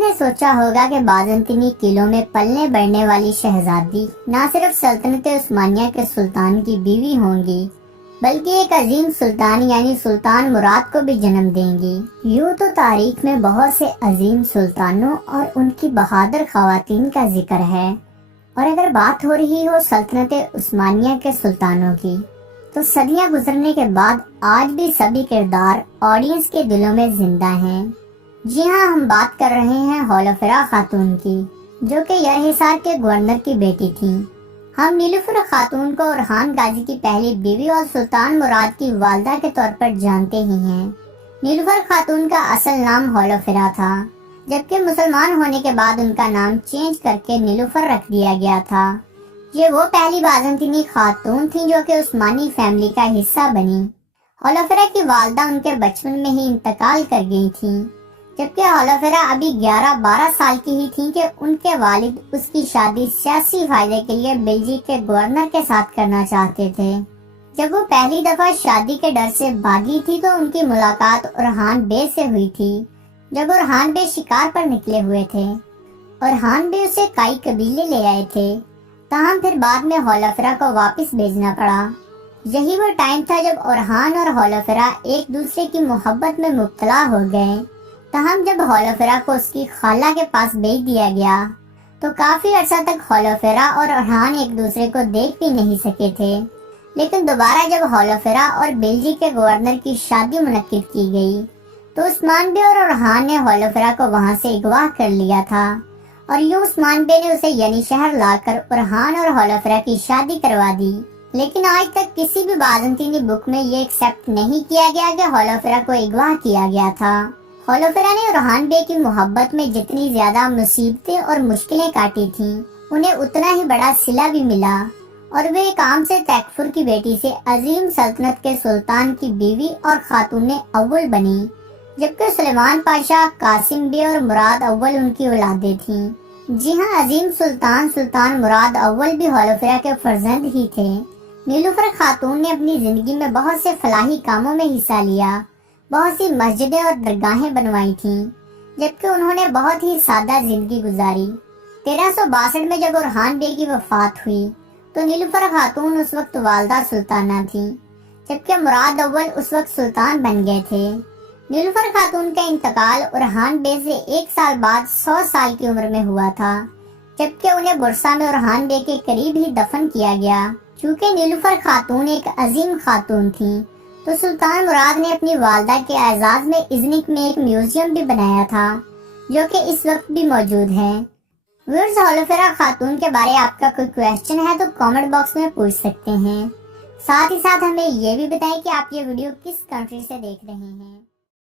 نے سوچا ہوگا کہ بازنطینی قلعوں میں پلنے بڑھنے والی شہزادی نہ صرف سلطنت عثمانیہ کے سلطان کی بیوی ہوں گی بلکہ ایک عظیم سلطان یعنی سلطان مراد کو بھی جنم دیں گی۔ یوں تو تاریخ میں بہت سے عظیم سلطانوں اور ان کی بہادر خواتین کا ذکر ہے، اور اگر بات ہو رہی ہو سلطنت عثمانیہ کے سلطانوں کی تو صدیاں گزرنے کے بعد آج بھی سبھی کردار آڈینس کے دلوں میں زندہ ہیں۔ جی ہاں، ہم بات کر رہے ہیں ہولوفرا خاتون کی، جو کہ یرحصار کے گورنر کی بیٹی تھیں۔ ہم نیلوفر خاتون کو اورحان غازی کی پہلی بیوی اور سلطان مراد کی والدہ کے طور پر جانتے ہی ہیں۔ نیلوفر خاتون کا اصل نام ہولوفرا تھا، جبکہ مسلمان ہونے کے بعد ان کا نام چینج کر کے نیلوفر رکھ دیا گیا تھا۔ یہ وہ پہلی بازنطینی خاتون تھیں جو کہ عثمانی فیملی کا حصہ بنی۔ ہولوفرا کی والدہ ان کے بچپن میں ہی انتقال کر گئی تھیں، جبکہ ہولوفرا ابھی 11-12 سال کی ہی تھیں کہ ان کے والد اس کی شادی سیاسی فائدے کے لیے بلجیک کے گورنر کے ساتھ کرنا چاہتے تھے۔ جب وہ پہلی دفعہ شادی کے ڈر سے بھاگی تھی تو ان کی ملاقات اورحان بے سے ہوئی تھی، جب اورحان بے شکار پر نکلے ہوئے تھے۔ اورحان بے اسے کائی قبیلے لے آئے تھے، تاہم پھر بعد میں ہولوفرا کو واپس بھیجنا پڑا۔ یہی وہ ٹائم تھا جب اورحان اور ہولوفرا ایک دوسرے کی محبت میں مبتلا ہو گئے۔ تاہم جب ہولوفرا کو اس کی خالہ کے پاس بھیج دیا گیا تو کافی عرصہ تک ہولوفرا اور اورحان ایک دوسرے کو دیکھ بھی نہیں سکے تھے، لیکن دوبارہ جب ہولوفرا اور بلجیک کے گورنر کی شادی منعقد کی گئی تو عثمان بے اور اورحان نے ہولوفرا کو وہاں سے اغوا کر لیا تھا، اور یوں عثمان بے نے اسے یعنی شہر لا کر اورحان اور ہولوفرا کی شادی کروا دی۔ لیکن آج تک کسی بھی بازنطینی بک میں یہ ایکسپٹ نہیں کیا گیا کہ ہولوفرا کو اغوا کیا گیا تھا۔ ہولوفرا نے اورحان بے کی محبت میں جتنی زیادہ مصیبتیں اور مشکلیں کاٹی تھیں، انہیں اتنا ہی بڑا صلہ بھی ملا، اور وہ ایک عام سے تیکفر کی بیٹی سے عظیم سلطنت کے سلطان کی بیوی اور خاتون اول بنی، جبکہ سلیمان پاشا، قاسم بے اور مراد اول ان کی اولادیں تھیں۔ جی ہاں، عظیم سلطان مراد اول بھی ہولوفرا کے فرزند ہی تھے۔ نیلوفر خاتون نے اپنی زندگی میں بہت سے فلاحی کاموں میں حصہ لیا، بہت سی مسجدیں اور درگاہیں بنوائی تھیں، جبکہ انہوں نے بہت ہی سادہ زندگی گزاری۔ 1362 میں جب اورحان بے کی وفات ہوئی تو نیلوفر خاتون اس وقت والدہ سلطانہ تھیں، جبکہ مراد اول اس وقت سلطان بن گئے تھے۔ نیلوفر خاتون کا انتقال اورحان بے سے 1 سال بعد 100 سال کی عمر میں ہوا تھا، جبکہ انہیں برسا میں اورحان بے کے قریب ہی دفن کیا گیا۔ چونکہ نیلوفر خاتون ایک عظیم خاتون تھیں تو سلطان مراد نے اپنی والدہ کے اعزاز میں ازنک میں ایک میوزیم بھی بنایا تھا، جو کہ اس وقت بھی موجود ہے۔ ویورز، ہولوفرا خاتون کے بارے آپ کا کوئی کویسچن ہے تو کامنٹ باکس میں پوچھ سکتے ہیں۔ ساتھ ہی ساتھ ہمیں یہ بھی بتائیں کہ آپ یہ ویڈیو کس کنٹری سے دیکھ رہے ہیں۔